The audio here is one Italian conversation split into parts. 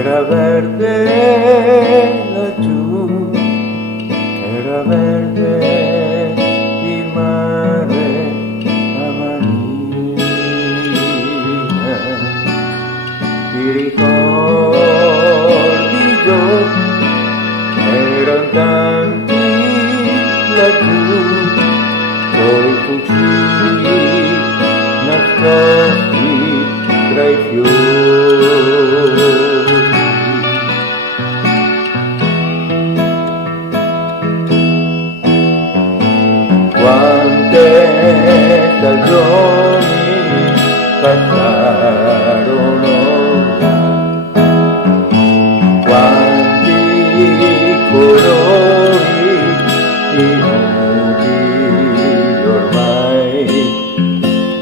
Era verde laggiù, era verde il mare a manina. Ti ricordi Gio? Erano tanti laggiù, coi fucili nascosti tra i fiori. Quante stagioni passarono là, quanti colori inutili ormai,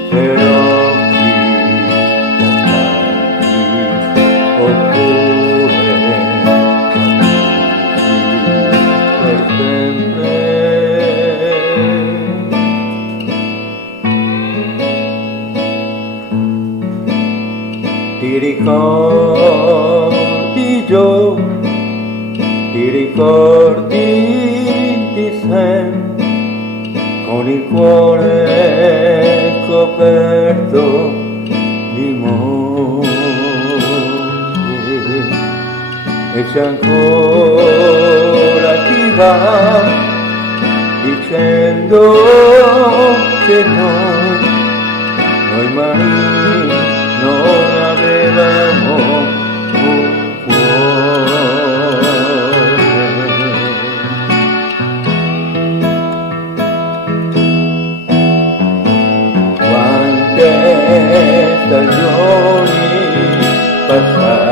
per occhi stanchi oppure per sempre. Ti ricordi Gio? Ti ricordi di Sam con il cuore coperto di moglie? E c'è ancora chi va dicendo che noi marini non avevamo un cuore. Quante stagioni passate